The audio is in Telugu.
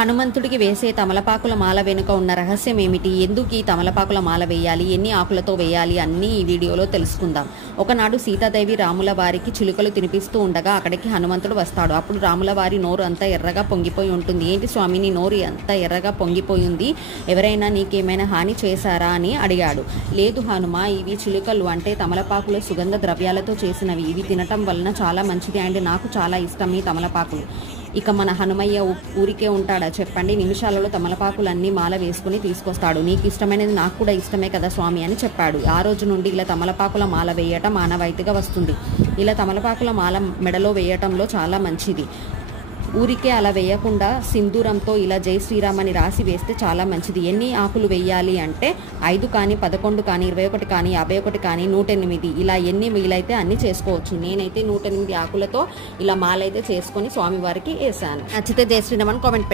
హనుమంతుడికి వేసే తమలపాకుల మాల వెనుక ఉన్న రహస్యం ఏమిటి, ఎందుకు ఈ తమలపాకుల మాల వేయాలి, ఎన్ని ఆకులతో వేయాలి అన్నీ ఈ వీడియోలో తెలుసుకుందాం. ఒకనాడు సీతాదేవి రాముల వారికి చిలుకలు తినిపిస్తూ ఉండగా అక్కడికి హనుమంతుడు వస్తాడు. అప్పుడు రాముల వారి నోరు అంతా ఎర్రగా పొంగిపోయి ఉంటుంది. ఏంటి స్వామి నీ నోరు అంతా ఎర్రగా పొంగిపోయింది, ఎవరైనా నీకేమైనా హాని చేశారా అని అడిగాడు. లేదు హనుమ, ఇవి చిలుకలు అంటే తమలపాకుల సుగంధ ద్రవ్యాలతో చేసినవి. ఇవి తినటం వలన చాలా మంచిది అండ్ నాకు చాలా ఇష్టం ఈ తమలపాకులు. ఇక మన హనుమయ్య ఊరికే ఉంటాడా చెప్పండి, నిమిషాలలో తమలపాకులన్నీ మాల వేసుకుని తీసుకొస్తాడు. నీకు ఇష్టమైనది నాకు కూడా ఇష్టమే కదా స్వామి అని చెప్పాడు. ఆ రోజు నుండి ఇలా తమలపాకుల మాల వేయటం ఆనవాయితీగా వస్తుంది. ఇలా తమలపాకుల మాల మెడలో వేయటంలో చాలా మంచిది. ఊరికే అలా వేయకుండా సింధూరంతో ఇలా జై శ్రీరామ్ అని రాసి వేస్తే చాలా మంచిది. ఎన్ని ఆకులు వేయాలి అంటే 5 కానీ 11 కానీ 21 కానీ 51 కానీ 108 ఇలా ఎన్ని వీలైతే అన్ని చేసుకోవచ్చు. నేనైతే 108 ఆకులతో ఇలా మాలైతే చేసుకొని స్వామివారికి వేసాను. నచ్చితే జై శ్రీరామ్ అని కామెంట్ పెట్టండి.